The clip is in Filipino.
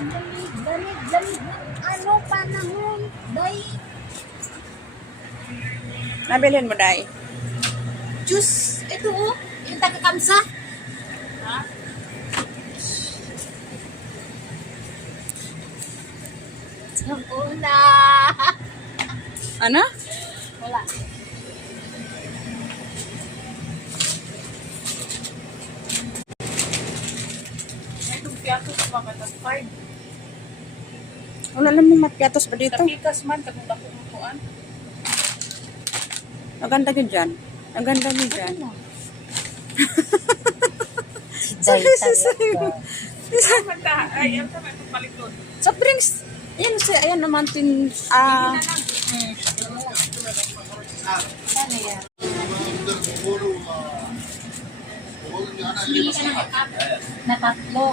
Lamig. Ano, panahon, day. Nabilhin mo, Day. Juice, ito oh, yung taga-kamsa. Ha? Una. Ano? Wala. Itong piyatos mga nag-card. Wala namang mapiatos ba dito? Tapikas man, kung nakukuhaan. Maganda yun dyan. Ang ganda yun dyan. Day, Ay, ang tama itong palikod. Sa drinks, ayan siya, ayan naman tin, Ano yan? Hindi ka na tatlo.